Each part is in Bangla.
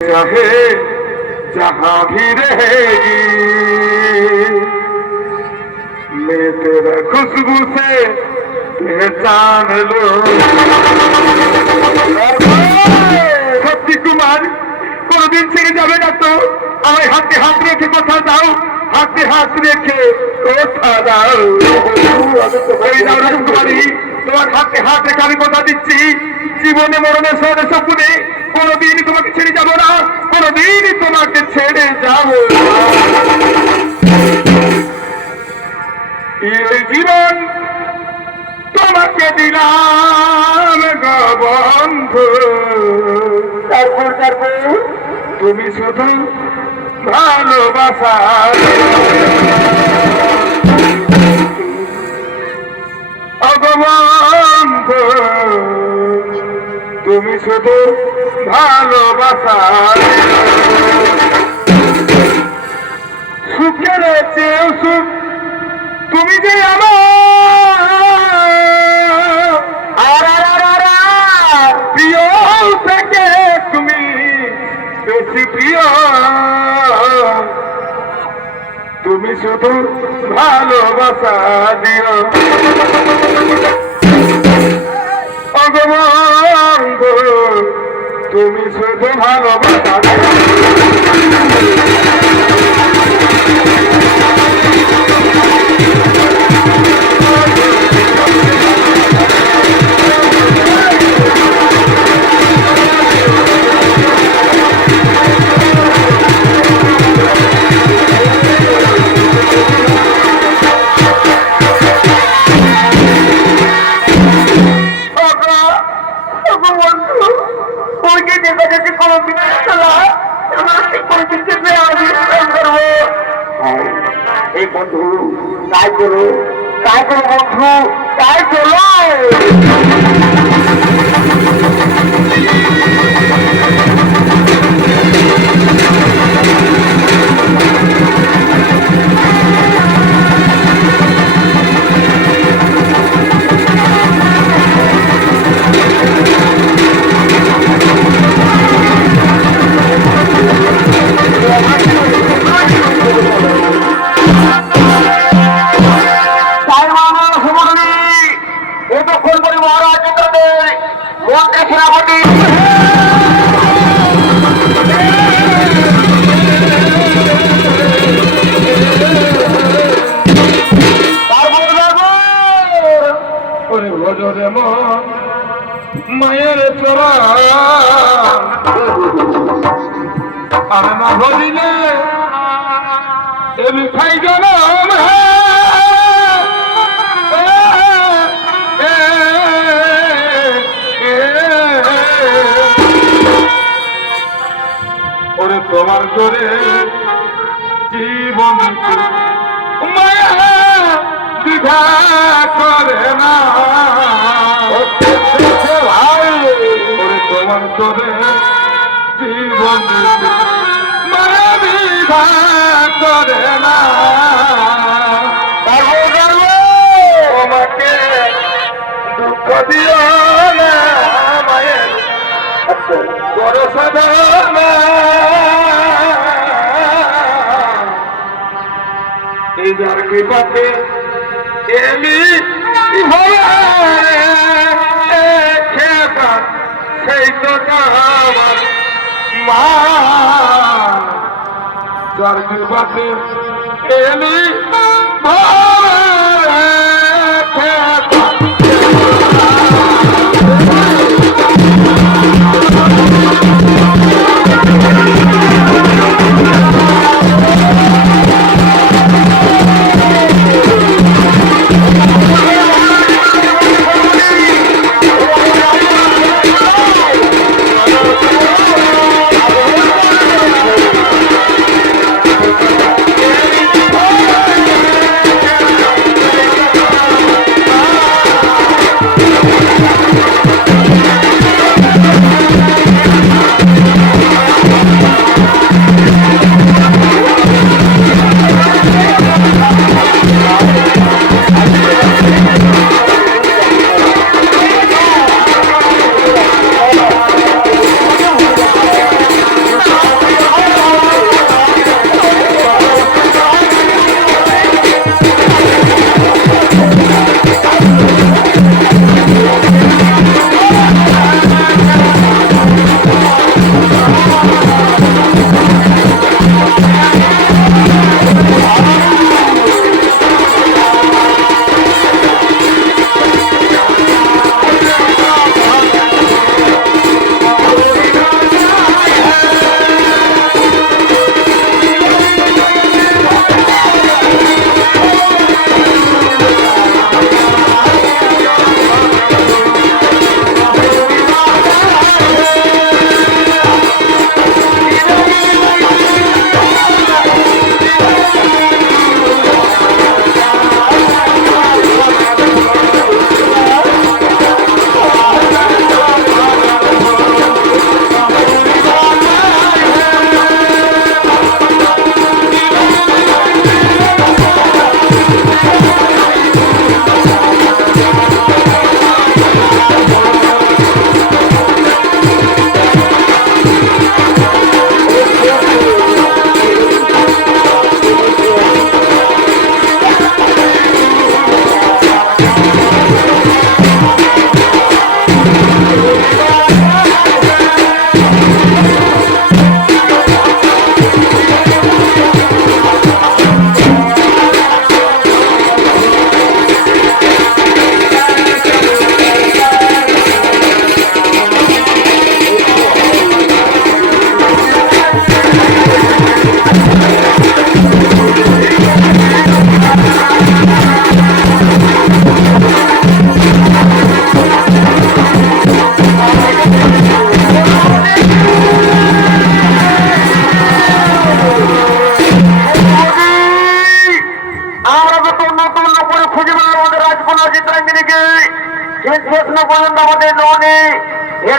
चाहे जहां भी रहेगी मैं तेरा खुशबू से पहचान लो। সত্যি কুমার কোনদিন ছেড়ে যাবে না তো? আমার হাতে হাত রেখে কথা দাও, হাতে হাত রেখে কথা দাও। রাজকুমারী, তোমার হাতে হাত রেখে আমি কথা দিচ্ছি, জীবনে মরণের সহজে স্বপ্নে কোনদিন তোমাকে ছেড়ে যাবো না, কোনদিন তোমাকে ছেড়ে যাবো। এই জীবন তোমাকে দিলাম গো বন্ধু, তারপর তুমি শুধু ভালোবাসা অগবন্ধু, তুমি শুধু ভালোবাসা সুখের চেয়েও সুখ তুমি যে আমার প্রিয় থেকে তুমি বেশি প্রিয়, তুমি শুধু ভালোবাসা দিও অগবন্ধু, তুমি শুধু ভালোবাসা দিও। বন্ধু তাই করো বন্ধু, তাই করো। মায়ের চোরা আমি না ভরিলে এমনি খাই জনম ওরে তোমার জোরে জীবন মায়া দ্বিধা করে না, তোমার তোরে জীবন মায়া দ্বিধা করে না। আমাকে দুঃখ দিও না মায়ের বড় সাধনা, এই যার কৃপাতে এমনি সেই তো আমার মা, যার কৃপাতে এমনি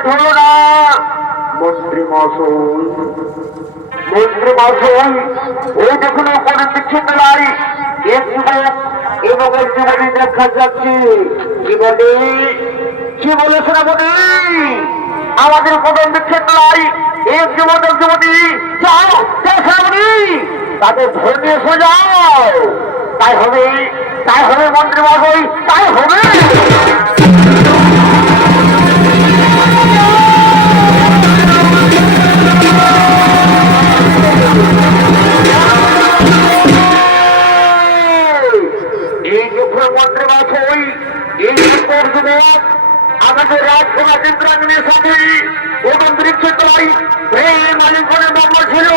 হলো না মন্ত্রী মশাই। মন্ত্রী মশাই, ওই দেখুন উপরে পিছু বেলায় এক যুবক এবং এক যুবতী দেখা যাচ্ছে। কি বলে, কি বলে সেনাপতি? আমাদের প্রধান বিক্ষেপ বেলায় এক যুবক এক যুবতী, যাও সেনাপতি, তাদের ধরে নিয়ে এসে যাও। তাই হবে, তাই হবে মন্ত্রী মশাই, তাই হবে। আমাদের রাজসভা চিত্রাঙ্গনের সাথে অন্তরিক্ষ তলায় মালিকনের নম্বর ছিল।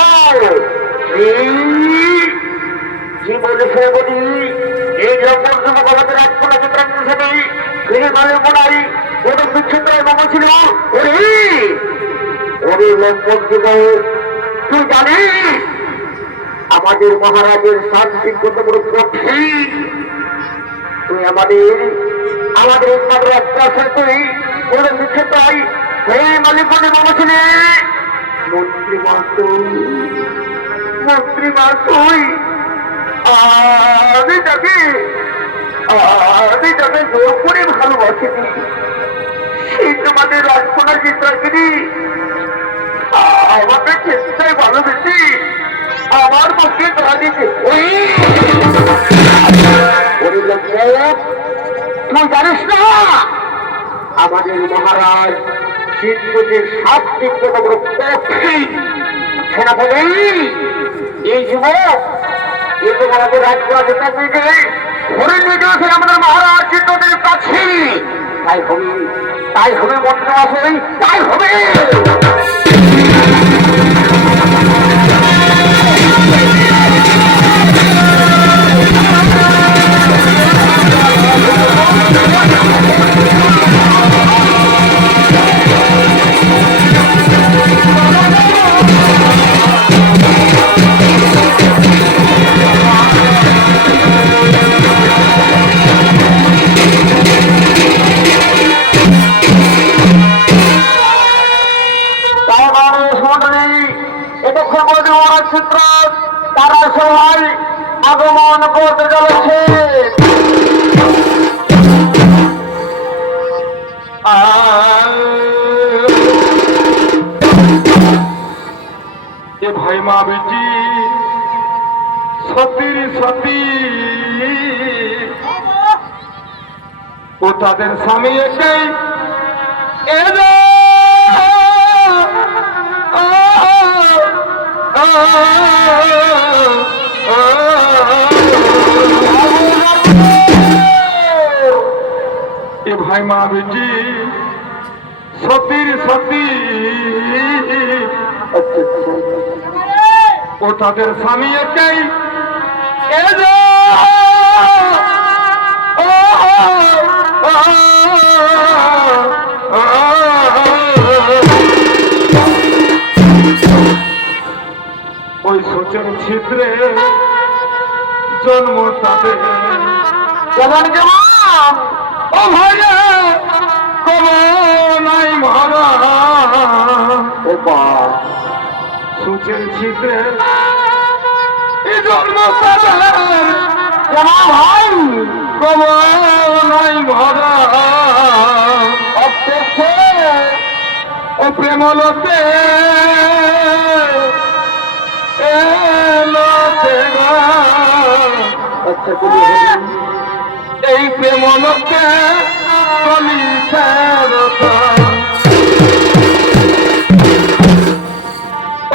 জীবনে সেবতী এই নম্বর যুবক আমাদের রাজসভা চিত্রাঙ্গনের সাথে মালিকনাই অন্তরিক্ষ তলায় নম্বর ছিল। ওরে নম্বর যুবক, তুই জানিস আমাদের মহারাজের শান্তি কত বড় কঠিন? তুই আমাদের একমাত্র একটা তুই ওর মুখে তাই এই মালিকনে মামা ছিলে। মন্ত্রী মা তুই, মন্ত্রী মা তুই, আমি তাকে জোর করে ভালোবাসিনি। সেই তোমাদের রাজকন্যার চিত্রাঙ্গিনী আমাকে চেষ্টায় ভালোবেসি আমার পক্ষে ধরা দিতে। তুই জানিস না আমাদের মহারাজ চিত্রদের শাস্তি কত বড় কঠিন? সেনাপতি, এই যুবক আমাদের রাজকুমার ধরে নিয়ে গেছে আমাদের মহারাজ চিত্রদের কাছে। তাই হবে, তাই হবে মন্ত্রী মশাই, তাই হবে। চিত্র তারা সবাই আগমন করতে চলেছে। এ ভাই মা বেটি সতীর সতী ও তাদের স্বামী এসে এ ভাই মা বেটি সতীর সতী ও তাদের স্বামী একাই ওই সোচের ছিদ্রে জন্ম তাদের। কেমন কেমন ও ভাইয়া কম নাই মহারা সূচের ছিদ্রে জন্ম তাদের। কেমন ভাই কম নাই মহারা ও প্রেমলতে এই প্রেমলকে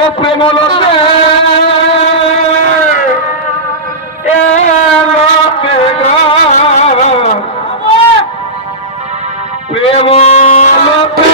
ও প্রেমলকে প্রেমলকে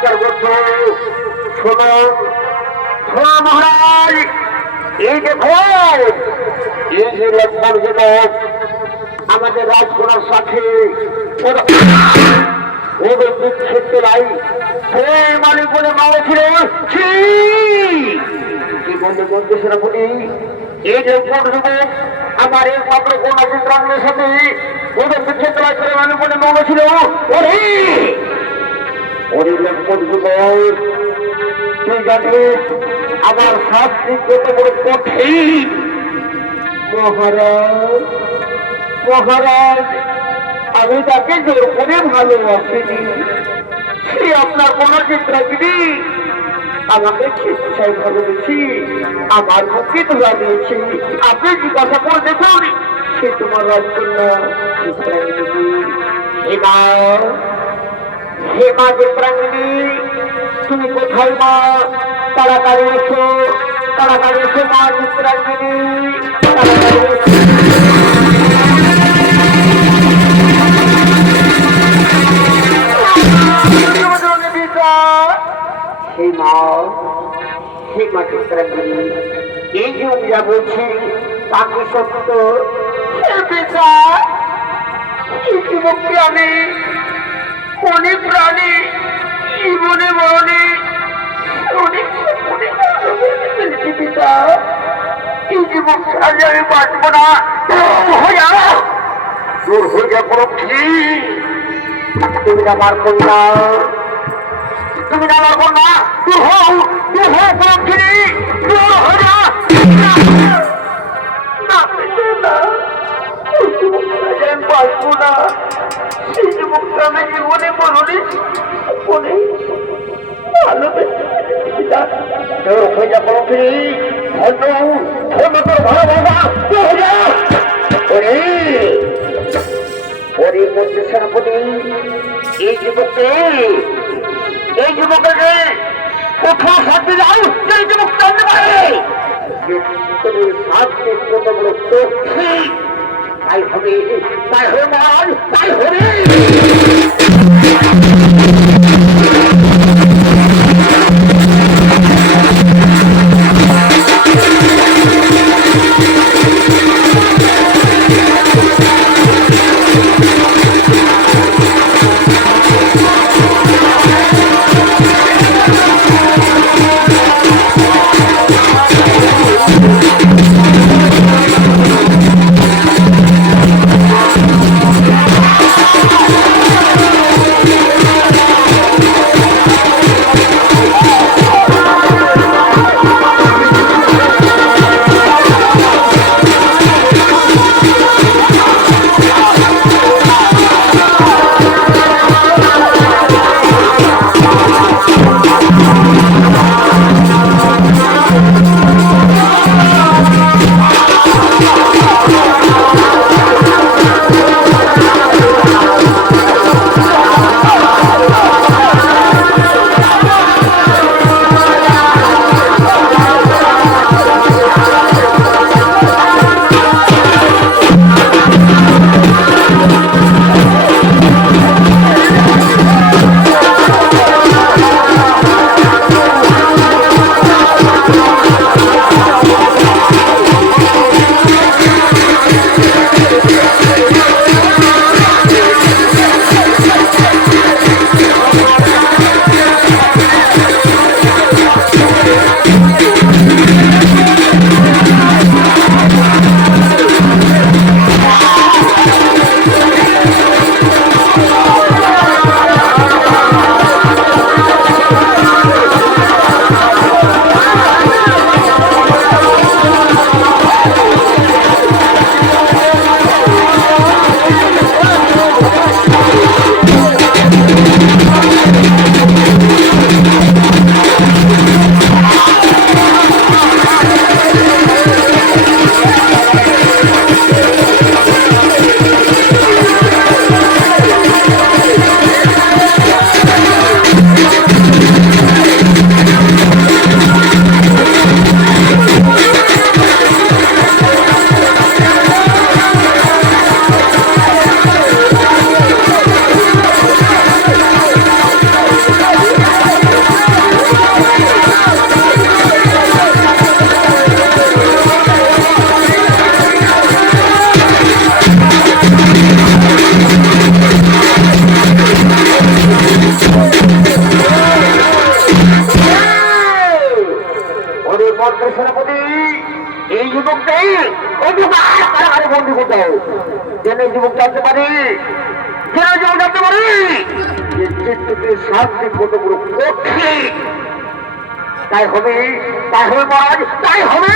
চিৎকার করছে, শোনো শোনো মহারাজ, এই দেখো এই যে লক্ষ্মণ যুবক আমাদের রাজকুমার সাথে ওদের বিচ্ছেদ নাই মানে বলে মারা ছিল। কি বলতে বলতে সেটা বলি, এই যে লক্ষ্মণ যুবক আমার এই পাত্র কন্যা চিত্রাঙ্গের সাথে ওদের বিচ্ছেদ নাই করে মানে বলে মারা ছিল। ওরে ওরে লক্ষ্মণ যুবক, তুই জানিস আমার শাস্তি কত বড় কঠিন। মহারাজ মহারাজ, আমি তাকে জোর করে ভালোবাসিনি, সে আপনার কোন চিত্রাগিরি আমাকে স্বেচ্ছায় ভালোবেসি আমার মুখে ধরা দিয়েছে। আপনি জিজ্ঞাসা করে দেখুন, সে তোমার রাজকন্যা চিত্রাঙ্গিনী। হেমা হেমা চিত্রাঙ্গিনী, তুমি কোথায় মা? তাড়াতাড়ি এসো, তাড়াতাড়ি এসো মা চিত্রাঙ্গিনী, তাড়াতাড়ি এসো। হেমা চিত্রাঙ্গিনী, এই যে যা বলছি তাকে সত্য। যুবককে আমি অনেক প্রাণী জীবনে মরণে অনেক পিতা, এই যুবক ছাড়লে আমি বাঁচব না। দূর হয়ে যা পরক্ষী, তুমি আমার কন্যা, তুমি আমার কন্যা, দূর হও, দূর হও পরক্ষী, দূর হয়ে যা। বাঁচবো না, সেই যুবকটা আমি জীবনে মরণে মনে ভালোবেসে হয়ে যা পরক্ষী, এই যুবককে এই যুবককে কোথাও শান্তি দাও, সেই যুবক জানতে পারে তুমি শান্তি কত বড় কঠিন। তাই হবে, তাই হবে মহারাজ, তাই হবে। এই যুবকটাই ওই কারাগারে বন্দি করতে হবে। যেন যুবক জানতে পারি, যেন যুবক জানতে পারি যে চিত্তকে শান্তি কত বড় কঠিন। তাই হবে, তাই হবে মহারাজ, তাই হবে।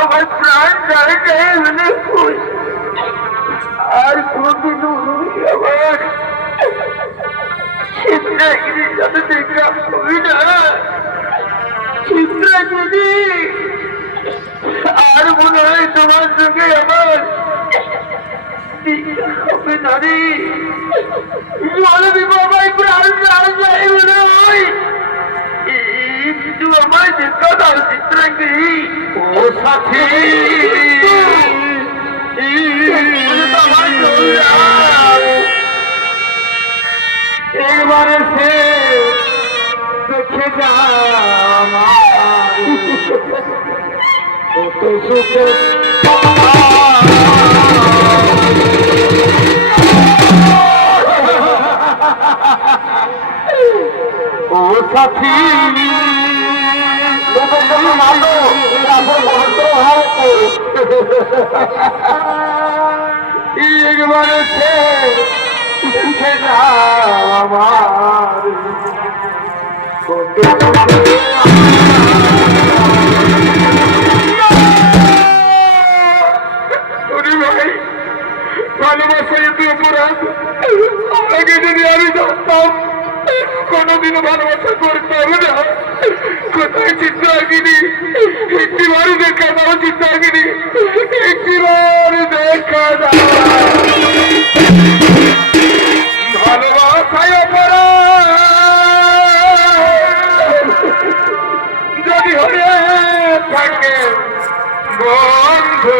আমার প্রাণ যায় যায় মানে আর কোনদিনও আমার চিত্রাগিরির সাথে দেখা হবে না। চিত্রাগিরি আর মনে হয় তোমার সঙ্গে আমার হবে না রে। জলে বাবাই প্রাণ যায় যায় মনে হয়। একটু আমায় দেখা দাও চিত্রাঙ্গী। ও সাথী এবারে সে দেখে যা কত সুখে ও সাথী একবারে সে উঠে যা আমার ভালোবাসা এত অপরাধ। আগে যদি আমি জানতাম কোনদিনও ভালোবাসা করতে হবে না। কোথায় চিত্রাগিনী? একটিবার দেখা দাও চিত্রাগিনী, একটিবার দেখা দাও। ভালোবাসায় অপরাধ যদি হয়ে থাকে বন্ধু,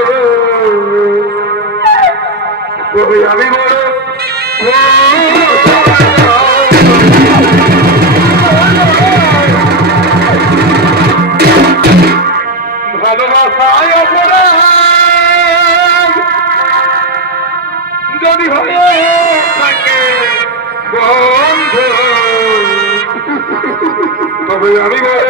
তবে আমি বড় ভালোবাসায় অপরাধ যদি হয়ে থাকে বন্ধু, তবে আমি বড়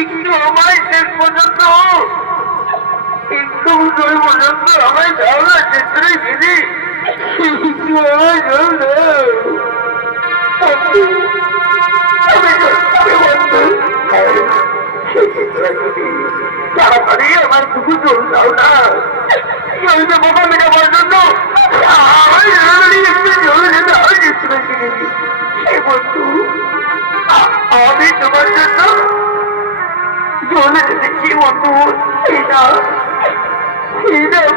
একটু আমায় শেষ পর্যন্ত একটু পর্যন্ত আমায় যাও না চিত্রে গিরি। তাড়াতাড়ি আমার টুকু জল দাও না। জলটা বাবা মেটাবার জন্য আমি তোমার জন্য জলে দেখি বন্ধু।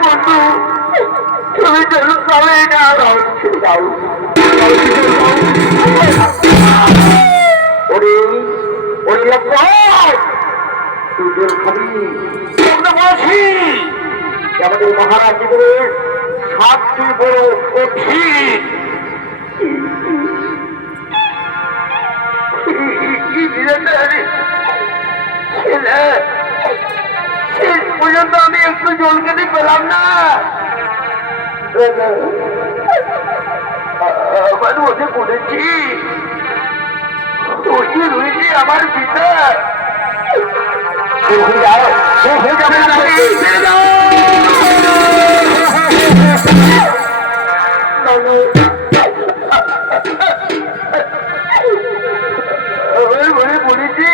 বন্ধু তুমি জল খাবে না। আমাদের মহারাজ জীবনের সাতটি বড় কঠিন শেষ পর্যন্ত আমি একটু জল খেতে পেলাম না। আমার মধ্যে পড়েছি রয়েছে আমার পিতা। পড়েছি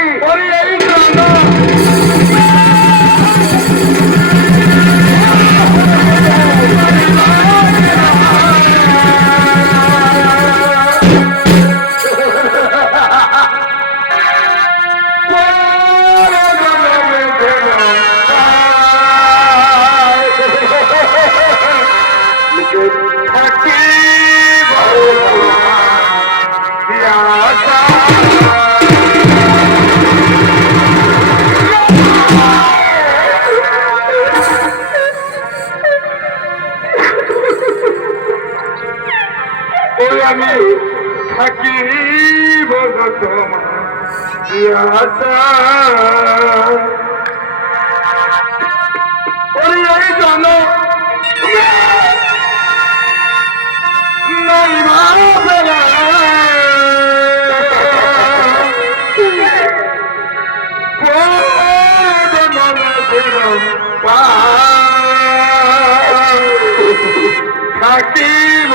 আমি থাকিব তোমার ওই জন নাই ভাবেলা থাকিব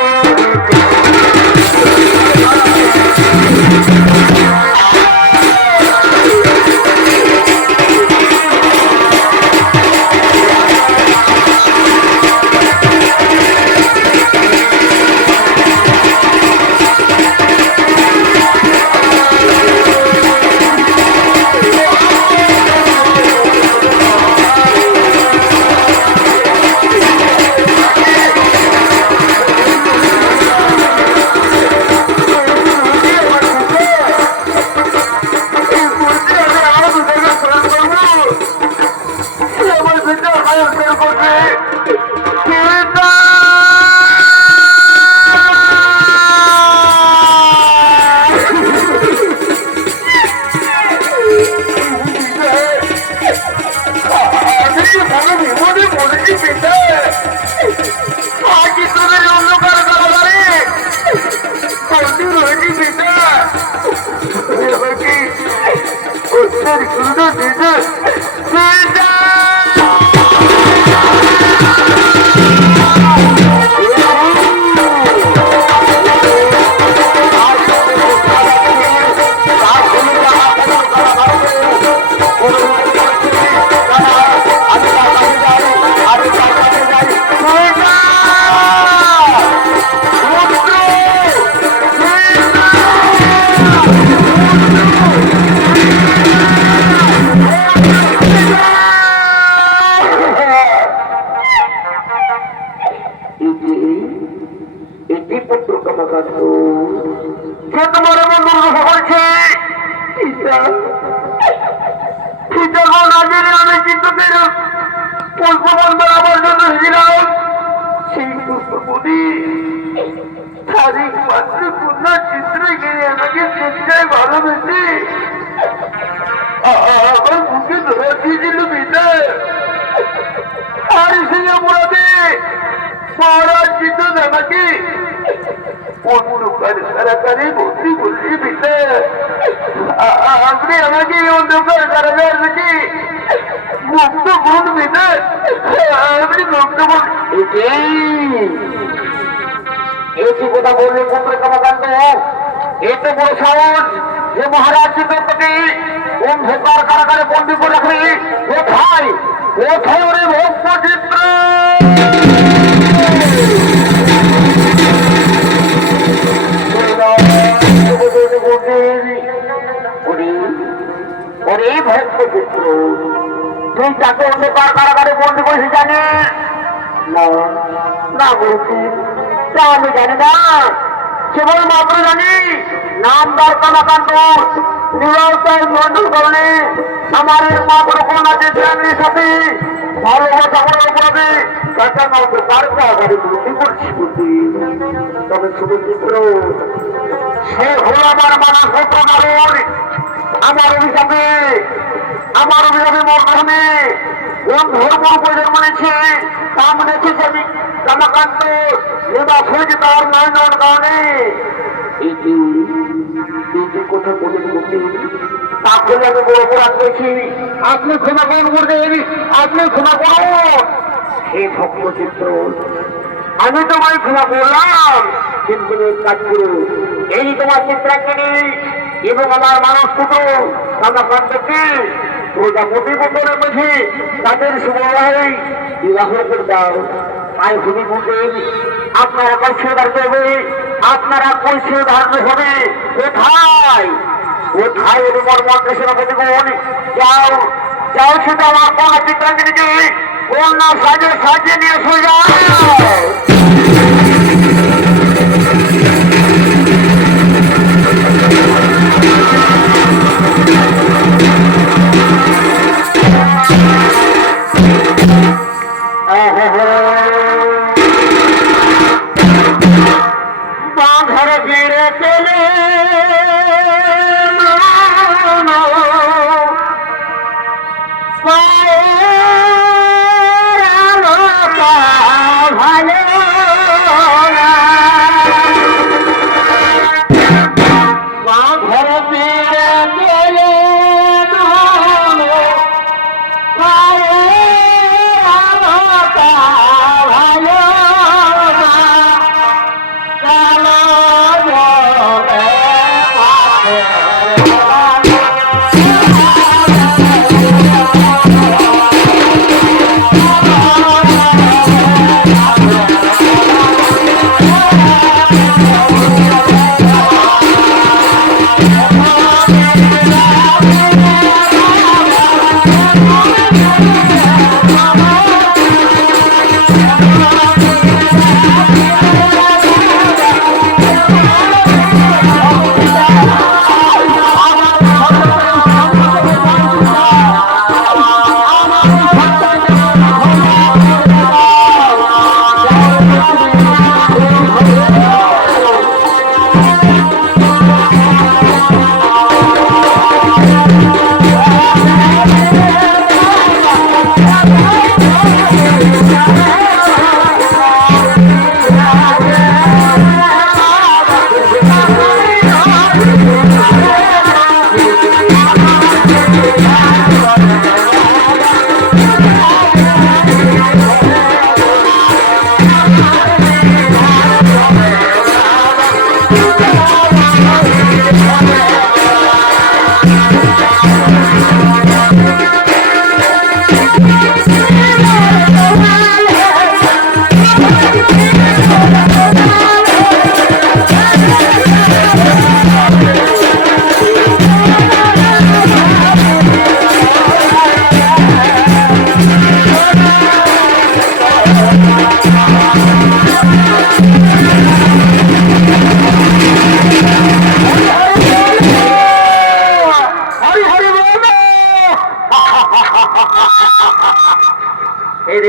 আপনি আমাকে অন্ধকার কারাগার থেকে মুক্ত করুন পিতা আপনি মুক্ত করুন একটি কথা বললে পুত্র কর্মকাণ্ড এত বড় সাহস যে মহারাজ চিত্রপতি অন্ধকার কারাগারে বন্দী করে রাখবে কোথায় কোথায় ওরে ভক্ত চিত্র ওরে ভক্ত চিত্র তুই তাকে অন্ধকার কারাগারে বন্দী করেছিস জানিস না না বলছি তা আমি জানি না কেবল মাত্র জানি নামদার কর্মকাণ্ড নিরন্তর মন্ডল করলে আমার একমাত্র কন্যা চিত্রাঙ্গের সাথে ভালোবাসা করার উপরে তাকে অন্ধকার কারাগারে বন্দী করছি বুঝি তবে শুধু চিত্র সে হল আমার মানস পুত্র কারণ আমার অভিশাপে মর্মে কোন ধর্ম উপরে জন্মেছে কাম দেখেছি আমি কামাকান্ত এবার হয়েছে তার নয় নন কারণে এই কথা বলে তারপরে আমি বড় অপরাধ করেছি আপনি ক্ষমা করুন করবেন আপনি ক্ষমা করুন হে ভক্ত চিত্র আমি তোমায় ক্ষমা করলাম কিন্তু কাজ করুন এই তোমার চিত্রাঙ্গিনী এবং আমার মানস পুত্র কামাকান্তকে প্রজাপতি পুত্রের মধ্যে তাদের সুবহাই বিবাহ করে দাও তাই ভূমি পুত্রের আপনারা কৈশোর ধারণ হবে আপনারা কৈশোর ধারণ হবে কোথায় কোথায় মর্মন্ত্র সেনাপতি গুণ যাও যাও সেটা আমার কন্যা চিত্রাঙ্গিনীকে কন্যা সাজিয়ে নিয়ে শুয়ে যাও পায়ের আলোটা ভালো না। বাঁধর পেড়ে গেলে পায়ের আলোটা ভালো না। কালো জলে মাঠে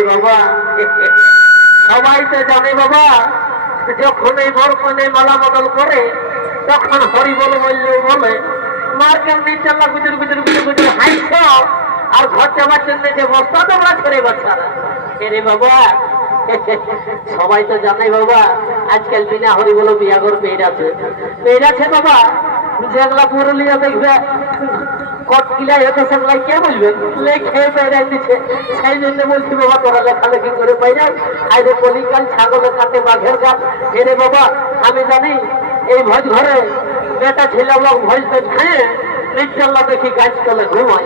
বাবা। সবাই তো জানে বাবা, যখন এই বরকনে মালা বদল করে তখন হরি বল বলে মার্কেট নিয়ে চাল্লা গুজুর গুজুর গুজুর গুজুর হাইছ আর ঘর যাবার জন্য যে বস্তা তোমরা ছেড়ে বাচ্চারা এরে বাবা। সবাই তো জানে বাবা, আজকাল বিনা হরি বলো বিয়া ঘর পেয়েছে বাবা। যেগুলা পুরুলিয়া দেখবে কটকিলাই হতো সেগুলাই কে বলবেন লেখে পেয়ে দিচ্ছে। সেই জন্য বলছি বাবা তোরা লেখালেখি করে পাইরা আইরে কলিকাল ছাগলের কাটে বাঘের গান। এরে বাবা আমি জানি এই ভোজ ঘরে বেটা ছেলে লোক ভোজ পেট খেয়ে নিশ্চল্লা দেখি গাছতলে ঘুমাই।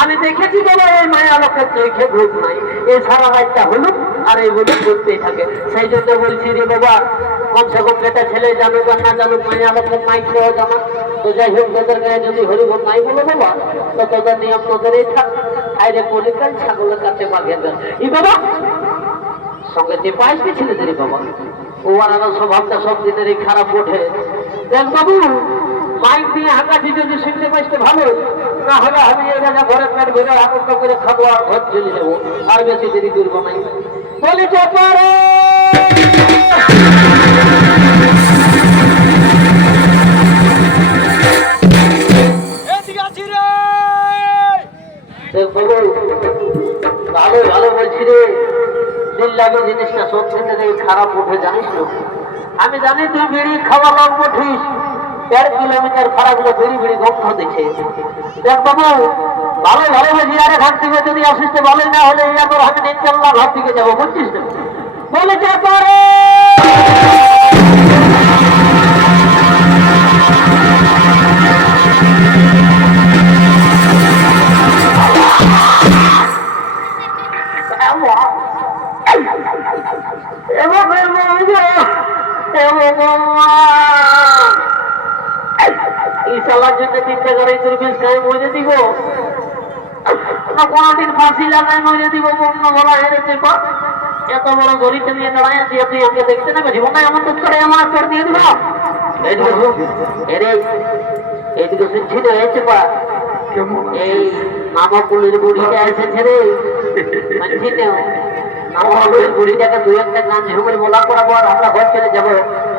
আমি দেখেছি বাবা এই মায়া লোকের চোখে ঘুম নাই, এই সারা রাতটা হলুক আর এই হলুক ঘুরতেই থাকে। সেই জন্য বলছি রে বাবা কমসে কম বেটা ছেলে জানুক আর না জানুক মায়া লোকের মাইক দেওয়া জানা। তো যাই হোক তোদের গায়ে যদি হরিভোগ নাই বলো বাবা তো তোদের নিয়ম তোদেরই থাক। আইরে কলিকাল ছাগলের কাছে বাঘের গান ই বাবা সঙ্গে যে পাইছি ছেলেদের বাবা ও আর স্বভাবটা সব দিনেরই খারাপ ওঠে। দেখ বাবু মাইক দিয়ে হাঁকাছি যদি শুনতে পাইতে ভালো, না হলে আমি এই জায়গা ঘরে পেট ভরে আনন্দ করে খাবো আর ঘর চলে যাবো, আর বেশি দেরি করবো নাই। বলি চাপারে ভালো ভালো বলছি রে, দিল লাগে জিনিসটা সব থেকে খারাপ উঠে জানিস তো। আমি জানি তুই বিড়ি খাওয়া লোক উঠিস 1.5 কিলোমিটার খারাপ গুলো বিড়ি বিড়ি গন্ধ দেখে। দেখ বাবু ভালো ভালো বলছি, আরে ঘর থেকে যদি আসিস তো ভালোই, না হলে এরপর আমি ইনশাল্লাহ ঘর থেকে যাবো বুঝছিস না। বলে চাপারে ইশালার জন্য 3টা গাড়ি দুর্বিশ গায়ে মরে দিব না, কোনদিন ফাঁসি লাগায় মরে দিব। বন্য বলা হেরেছে এত বড় গরিতে নিয়ে দাঁড়ায় আছি, আপনি আমাকে দেখতে নেবে জীবন এমন তো করে আমার চর দিয়ে দিব। এইদিকে শুনছি না হয়েছে পা এই মামাকুলির বুড়িটা এসেছে রে শুনছি না। মামাকুলির বুড়িটাকে 2-1টা গান ঝুমুর বলা করাবো আর আমরা ঘর চলে যাবো।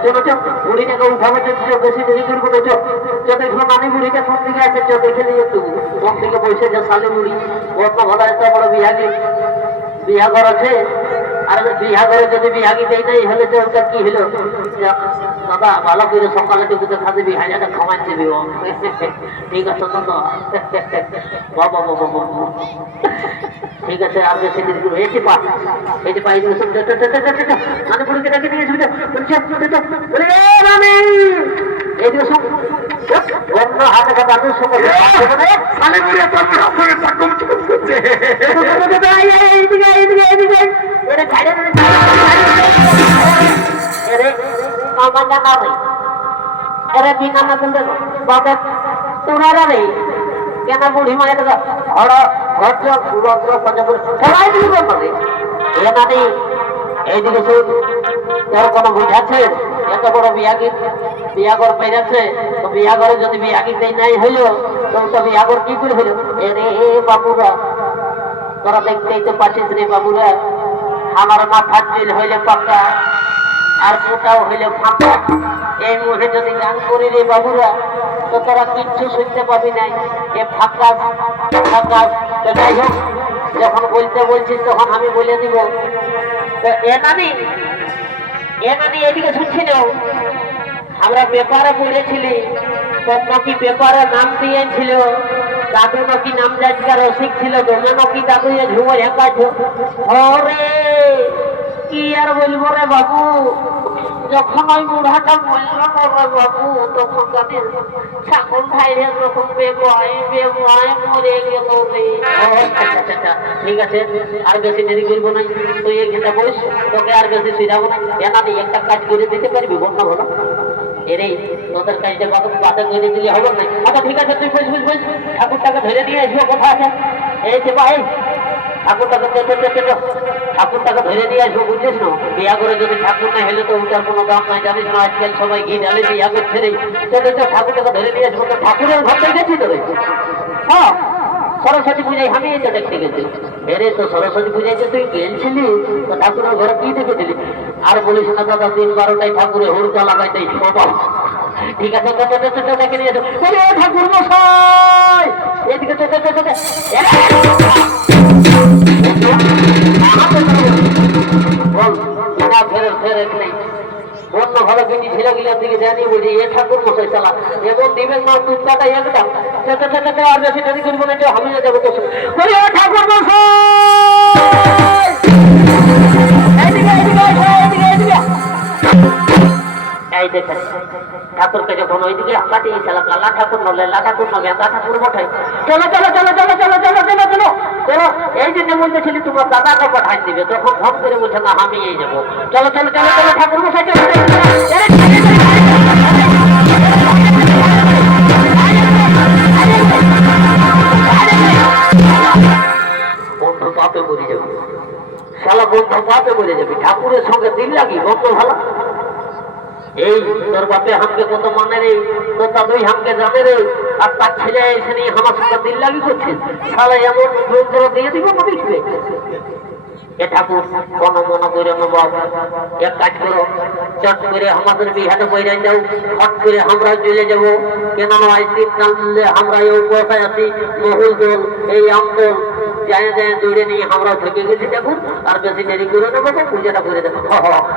চলো চো বুড়িটাকে উঠাবো, বেশি দেরি করবো না। চো দেখো নানি বুড়িটা কোন দিকে আছে, চো দেখে নিয়ে একটু কোন দিকে বসে যে সালে বুড়ি কত ভালো এত বড় বিহাগি বিহাঘর আছে। আর বিহাঘরে যদি বিহাগি দেই নাই হলে তো ওটা কি হলো, দাদা ভালো করে সকালে টুকুতে খাতে বিহাজাটা খামাই দেবে। ঠিক আছে দাদা, বাবা বাবা বাবা ঠিক আছে। আর বেশি দিন এই যে পা এই যে পাই মানে বুড়িকে ডেকে নিয়ে আসবি এইদিকে সব অন্য হাতে খাতে আমি সঙ্গে কেন বুড়ি মানে এইদিকে তোর কোনো বুঝাচ্ছে এত বড় বিয়াগর পেয়েছে তো বিয়াগরে যদি বিয়াগিতে নাই হইলো তো বিয়াগর কি করে হইলো? এরে বাবুরা তোরা দেখতেই তো পাচ্ছিস রে বাবুরা, আমার মাথা চিল হইলে পাকা আর মোটাও হইলে ফাঁকা। এই মুখে যদি গান করি রে বাবুরা তো তোরা কিচ্ছু শুনতে পাবি নাই। এ ফাঁকা ফাঁকা। তো যাই হোক, যখন বলতে বলছিস তখন আমি বলে দিব। তো এ নানি এদিকে শুনছি না, আমরা পেপারে পড়েছিলি নাকি পেপারে নাম দিয়েছিল দাদু নাকি নাম যাজকার রসিক ছিল, দোমে নাকি দাদু ঝুমো একা রে কি আর বলবো রে বাবু। যখন ওই বুড়াটা বলল রে বাবু তখন তাদের ছাগল ভাইরে যখন বেবয় মরে গেল রে। ঠিক আছে, আর বেশি দেরি করবো না, তুই এখানটা বস, তোকে আর বেশি সুইরাবো না। কেন একটা কাজ করে দিতে পারবি বন্যা বলো এরে তোদের কাজটা কত বাধা করে দিলে হবে না। আচ্ছা ঠিক আছে, তুই বস ঠাকুরটাকে ধরে দিয়ে আসবো। কোথা আছে? এই যে ভাই ঠাকুরটাকে ঠাকুরটাকে ধরে দিয়ে আসবো, বুঝছিস না? বিয়া করে যদি ঠাকুর না হলে তো ওটার কোনো দাম নাই, জানিস না আজকাল সবাই ঘি ঢালে বিয়া করছে রে। তোদের তো ঠাকুরটাকে ধরে দিয়ে আসবো। তো ঠাকুরের ঘরটা গেছি তো হ্যাঁ সরস্বতী পূজায় আমি তো দেখতে গেছি। এরে তো সরস্বতী পূজায় তুই গেছিলি তো ঠাকুরের ঘরে কি দেখেছিলি? আর বলিস না দাদা, 3-12টায় ঠাকুরে হুড়কা লাগাইতেই বাবা। ঠিক আছে দেখে নিয়ে ঠাকুর মশাই এদিকে অন্য ঘরে বেটি ছেলেগুলোর দিকে জানিয়ে বলছি এ ঠাকুর মশাই চালা এবং দিবেন না দুধটা একটা আর বেশি দেরি করবো না, আমি যাবো তো ঠাকুর মশাই এই দেখেন ঠাকুরকে যখন ওইদিকে হাঁকাতে চালা কালা ঠাকুর নলে লা ঠাকুর নলে গেঁদা ঠাকুর বটে। চলো চলো চলো চলো চলো চলো চলো চলো চলো এই জন্য বলতেছিলি তোমার দাদাকে পাঠাই দিবে, তখন ফোন করে বলছে না আমি এই যাবো। চলো চলো চলো চলো ঠাকুর মশাই চলো বন্ধু পাপে বলে যাবে, শালা বন্ধু পাপে বলে যাবি। ঠাকুরের সঙ্গে দিল লাগি বন্ধু ভালো। এই তোর বাপে হামকে কত মানে রে, তোর দাদুই হামকে জানে রে, আর তার ছেলে এসে নিয়ে আমার সঙ্গে দিল লাগি করছে। শালা এমন করে দিয়ে দিব না দেখবে। এ ঠাকুর কোন মনে করে বাবা এক কাজ করো, চট করে আমাদের বিহানে বইরে যাও, হট করে আমরা চলে যাবো। কেন নয় তিন কানলে আমরা এই উপসায় আছি, মহুল দোল এই আমদোল যায় দৌড়ে নিয়ে আমরা থেকে গেছি ঠাকুর। আর বেশি দেরি করে না বাবা, পূজাটা করে দেবো।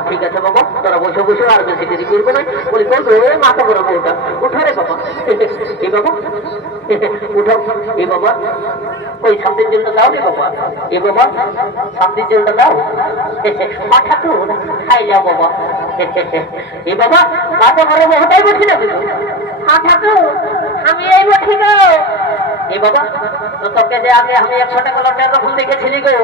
ঠিক আছে বাবা, তোরা বসে বসে আর বেশি দেরি করবে না। বলি করবো মাথা করে ওটা উঠো রে বাবা। এই বাবা উঠো, এই বাবা ওই শান্তির জন্য দাও রে বাবা, এ বাবা শান্তির জন্য দাও। ঠাকুর খাই যাও বাবা। এ বাবা মাথা করে ওটাই বসি না কিন্তু। হ্যাঁ ঠাকুর আমি এই বসি গো। এ বাবা তো তোকে যে আগে আমি 100 টাকা লটার রকম দেখেছিলি গো,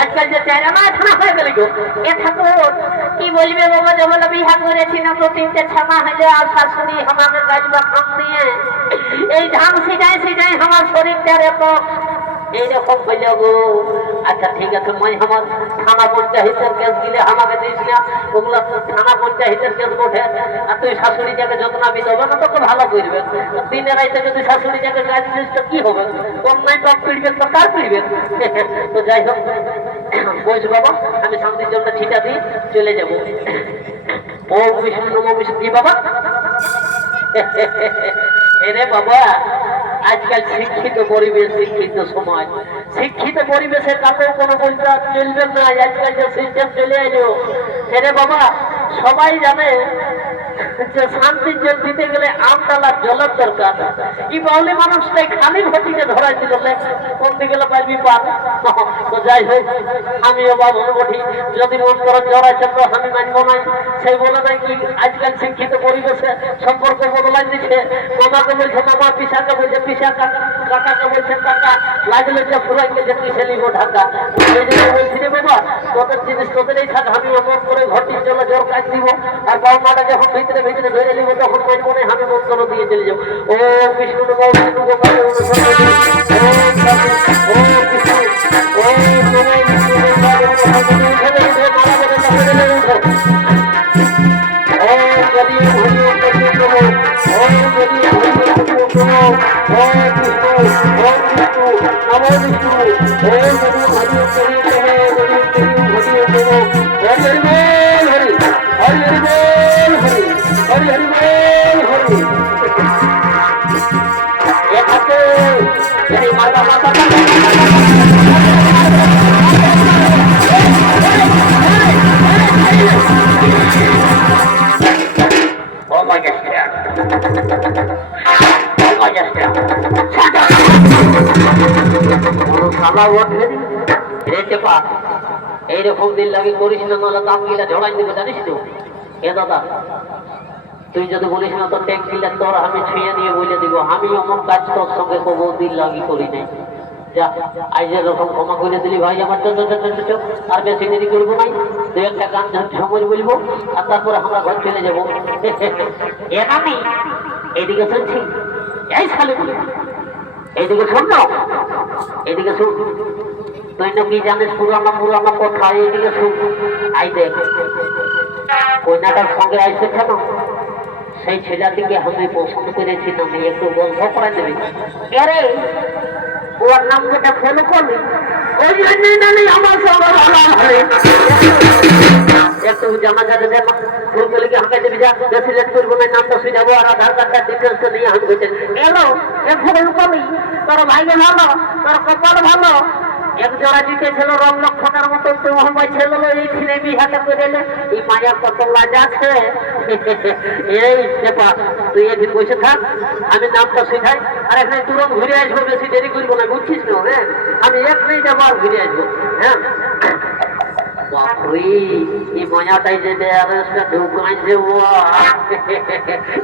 আজকাল যে চেহারা না ছানা হয়ে গেল গো। এ ঠাকুর কি বলবে বাবা, যেমন বিহা করেছি না তো 3টে ছানা হলে আর শাশুড়ি আমাকে গাছ বা খাম দিয়ে এই ধান সিজাই আমার শরীরটার এত এইরকম হইল গো। আচ্ছা ঠিক আছে, মই আমার থানা পঞ্চায়েতের কেস দিলে আমাকে দিস না, ওগুলো থানা পঞ্চায়েতের কেস বটে। আর তুই শাশুড়িটাকে যত্ন আমি দেবো না, তোকে ভালো করবে। দিনের রাইতে যদি শাশুড়িটাকে কাজ দিস তো কি হবে? অন্যায় পাপ পিড়বে তো কার পিড়বে? তো যাই হোক বলছি বাবা, আমি শান্তির জন্য ছিটা দিয়ে চলে যাবো। ওম বিষ্ণু নমো বিষ্ণু কি বাবা এরে বাবা আজকাল শিক্ষিত পরিবেশ শিক্ষিত সমাজ শিক্ষিত পরিবেশে কাকেও কোনো বলতে চলবে না আজকাল যে সিস্টেম চলে এলো এরে বাবা সবাই জানে যে শান্তির জল দিতে গেলে আমতলার জলের দরকার এই বাউলি মানুষটাই খালি ঘটিকে ধরাই দিল কোন দিকে পাইবি পার তো যাই হোক আমিও বা বলবি যদি মন করো জ্বর আছে তো আমি মানবো নাই সেই বলে নাই কি আজকাল শিক্ষিত পরিবেশে সম্পর্ক বদলাই দিচ্ছে মামাকে বলছে মামা পিসাকে বলছে পিসা কাকাকে বলছে কাকা লাগলে যে ফুরাই গেছে পিসে নিব ঢাকা সেই জন্য বলছি রে বাবা তোদের জিনিস তোদেরই থাক আমি অমন করে ঘটির জলে জ্বর কাজ দিব আর বাবা যখন ভিতরে ভিতরে ধরে নিব তখন মানবো না আমি মন্ত্র দিয়ে চলে যাবো ও বিষ্ণু নমো বিষ্ণু গোপাল ও বিষ্ণু ও নমো বিষ্ণু গোপাল ও গদি হরি গদি নমো ও গদি হরি গদি নমো ও বিষ্ণু নমো বিষ্ণু ও গদি হরি গদি নমো গদি নমো হরি হরি হরি হরি হরি হরি হরি এক হাতে এই মাতা মাতা Oh my God! Oh my God! এইরকম দিন লাগে করিস না নাহলে দাম গিলা ঝড়াই দেবে জানিস তো এ দাদা তুই যদি বলিস না তো ট্যাঙ্ক গিলা তোর আমি ছুঁয়ে দিয়ে বলে দিব আমি এমন কাজ তোর সঙ্গে কবো দিন লাগি করি নাই যা আজ এরকম ক্ষমা করে দিলি ভাই আমার আর বেশি দেরি করবো নাই তুই একটা গান সময় বলবো আর তারপরে আমরা ঘর চলে যাবো এটা নেই এইদিকে শুনছি এই সালে বলে এইদিকে শোন না এইদিকে শুন তুই না কি জানিস পুরানো কথা এইদিকে শুন আই দেখ কন্যাটার সঙ্গে আইসে কেন সেই ছেলেটিকে আমি পছন্দ করেছি না আমি একটু গল্প করে দেবি আরে ওর নাম যেটা ফলো করলি ওই জন্যই জানি আমার সঙ্গে ভালো হবে একটু জানা যাবে যে ফোন করলে কি আমাকে দেবি যা বেশি লেট করবো না নামটা শুয়ে যাবো আর আধার কার্ডটা ডিটেলসটা নিয়ে আমি বলছি এলো এ ফোন করলি তোর ভাইকে ভালো তোর কপাল ভালো এক জোড়া জিতেছিল রং লক্ষণের মতো মোহাম্মদ ছিল এইখানে বিহাটা করে এই মায়া কত লাজ আছে এই সেপা তুই একদিন বসে থাক আমি নামটা শেখাই আর এখানে তুরন্ত ঘুরে আসবো বেশি দেরি করবো না বুঝছিস তো হ্যাঁ আমি এখানেই যাবো আর ঘুরে আসবো হ্যাঁ বাপরে এই মায়াটাই যে ঢুকাইছে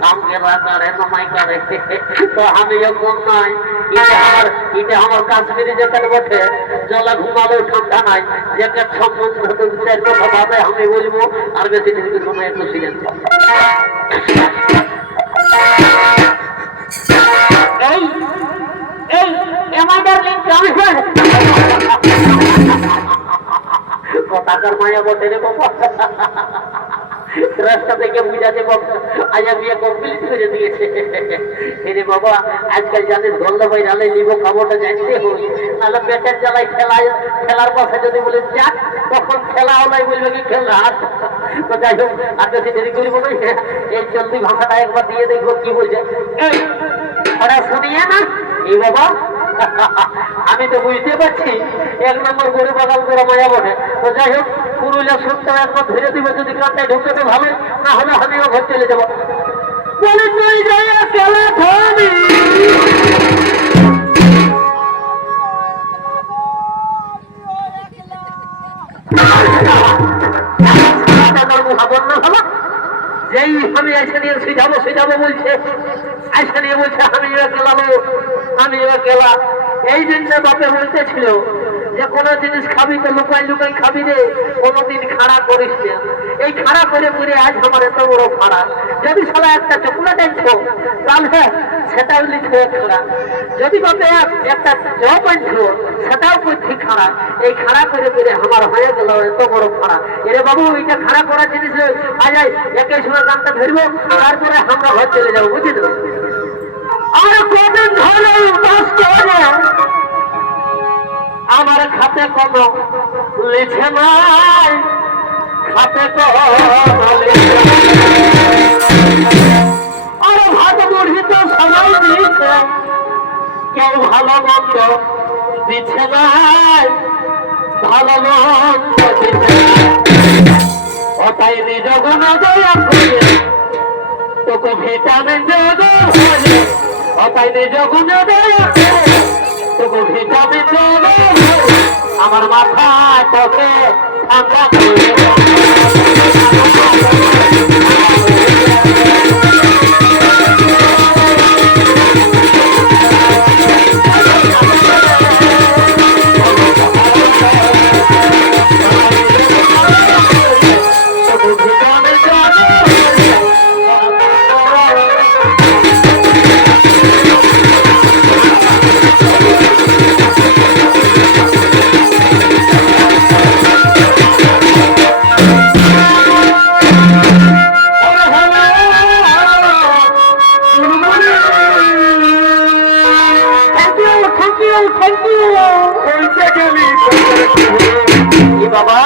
আমাকে রাখারে নমাই করে তো আমি এরকম নাই এটা আমার কাশ্মীরি যেখানে বসে জলা ঘুমালেও ঠান্ডা নাই জ্যাকেট সম্বন্ধ কথা ভাবে আমি বলবো আর বেশি দেরি করবো না একটু সিলেন এই এই আমাদের কথাকার মায়া বটে রে বাবা রাস্তা থেকে বুঝাতে আজ বিয়ে কমপ্লিট করে দিয়েছে রে বাবা আজকাল জানিস গল্লা ভাই ঢালে নিব খাবারটা জানতে হই নাহলে পেটের জ্বালাই খেলার কথা যদি বলে যাক তখন খেলা হলাই বলবে কি খেলা তো যাই হোক আর বেশি দেরি করি বলে এই চলতি ভাষাটা একবার দিয়ে দেখবো কি বলছে ওরা শুনিয়ে না এই বাবা আমি তো বুঝতে পারছি এক নম্বর গরু বাগাল করে মায়া বটে তো যাই হোক পুরুলিয়া শুনতে একবার ধরে দিব যদি কান্টায় ঢুকতে তো ভালো না হলে আমিও ঘর চলে যাবো বলে তুই যাই খেলা খাবি যেই আমি এসে নিয়ে যাবো বলছে এসে নিয়ে বলছে আমি গেলাম এই জন্য বাপে বলতেছিল যে কোনো জিনিস খাবি তো লুকাই লুকাই খাবি রে কোনোদিন খাড়া করিস না এই খাড়া করে করে আজ আমার এত বড় খাড়া যদি সালা একটা চকলেট আনছো তাহলে সেটাও লিখে খাড়া যদি বাপে একটা জব আনছো সেটাও করছি খাড়া এই খাড়া করে করে আমার হয়ে গেল এত বড় খাড়া এরে বাবু এইটা খাড়া করার জিনিস আজ একে সময় গানটা ধরবো তারপরে আমরা ঘর চলে যাবো বুঝলি আর কদিন ধরে আমার খাতে কোনো লিখে নাই হাতে কমলে আর ভাগ বুড়ি তো সবাই দিচ্ছে কেউ ভালো মন্দ দিচ্ছে না ভালো মন্দ দিচ্ছে ও তাই নিজ গুণ দয়া করে তোকে ভিটামিন দেবো ও তাই নিজ গুণ দয়া করে তোকে ভিটামিন দেবো আমার মাথা তোকে ঠান্ডা করে বাবা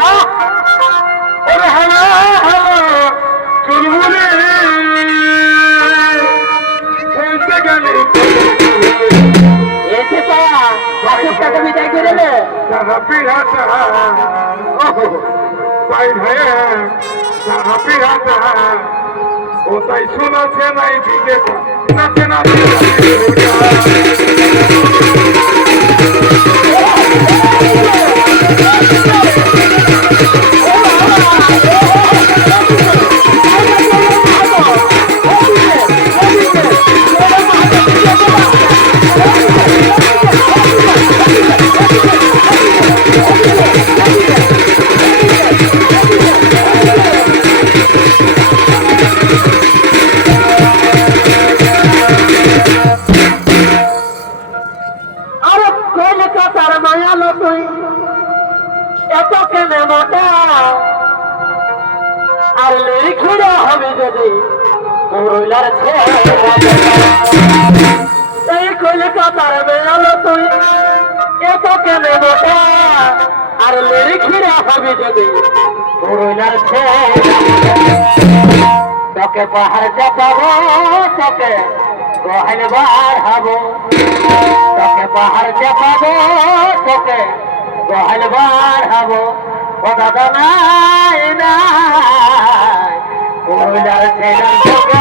ওরে হ্যালো চুলবুলি বলতে গেলি এসে পাওয়া 10 টাকা বিদায় করে নে ওটাই শোনাছে নাই দিকে নাচে নাচে এত কেনে মোটা আর লিখুড়া হবে যদি রইলার এই কলিকাতার মেয়ালো তুই এত কেনে মোটা আর লিখুড়া হবে যদি রইলার তোকে পাহাড় চাপাবো তোকে গহল বাড়াবো তোকে পাহাড় চাপাবো তোকে গহল বাড়াবো ও দাদা নাই নাই কইলার ছেলের তোকে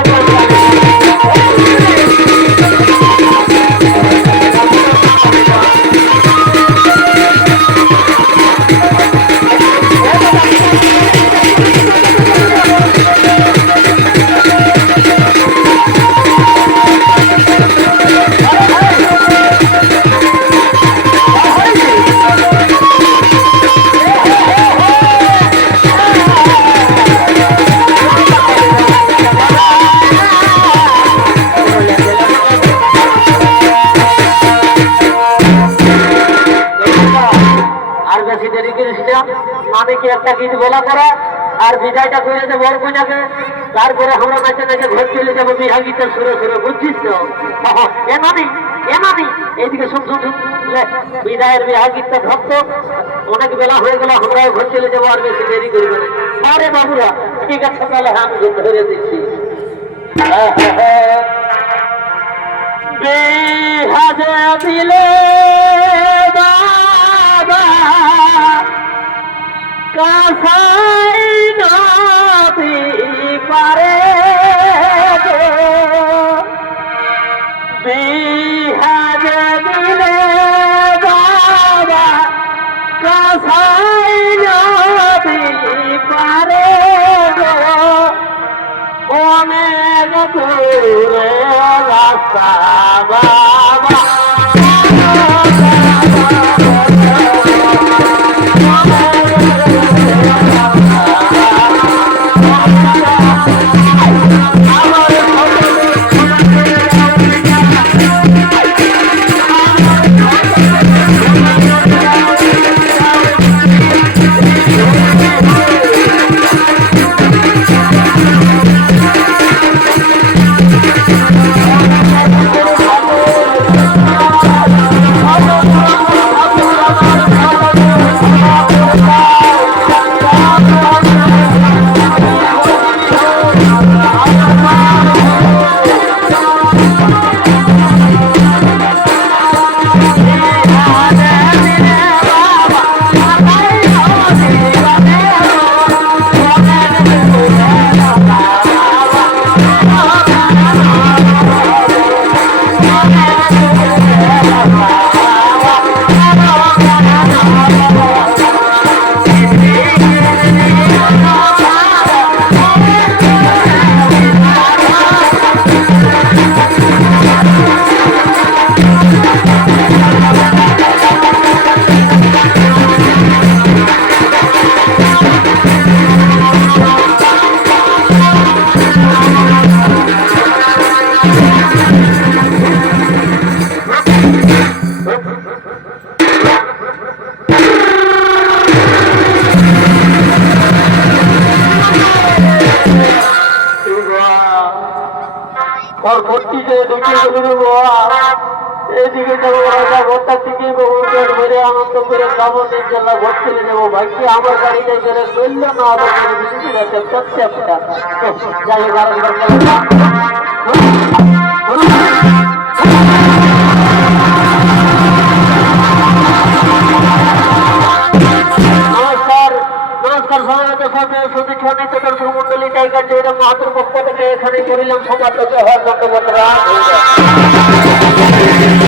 আমি কি একটা গীত বলা করা আর বিদায়টা করে দেবো বর কন্যাকে তারপরে আমরা নাচে নাচে ঘর চলে যাবো বিহা গীতের সুরে সুরে বুঝছিস তো এমানি এইদিকে শুন শুন শুন বিদায়ের বিহা গীতটা ধরতো অনেক বেলা হয়ে গেল আমরাও ঘর চলে যাবো আর বেশি দেরি করবো না আরে বাবুরা ঠিক আছে তাহলে আমি ধরে দিচ্ছি বিহা যে দিলে বাবা কাছাই নদী পারে বিহার দিলে বাবা কাছাই নদী পারে অনেক দূরে রাস্তা বাবা ওর ভর্তি যে ঢুকে গেল রে বাবা, এইদিকে যাবো রাজা ঘরটা থেকে পেট ভরে আনন্দ করে খাবো, নিজেরা ঘর চলে যাবো। ভাইকে আমার গাড়িতে গেলে চললো না, আবার করে বিদেশি রাখতে চাচ্ছে একটা যাই হোক আরেকবার নমস্কার নমস্কার সবাইকে সাথে সুদীক্ষা নিত্যতর সুমন্ডলী টাইগার জয়রাম মাহাতুর পক্ষ থেকে এখানে করিলাম সমাজ হওয়ার ধন্যবাদ।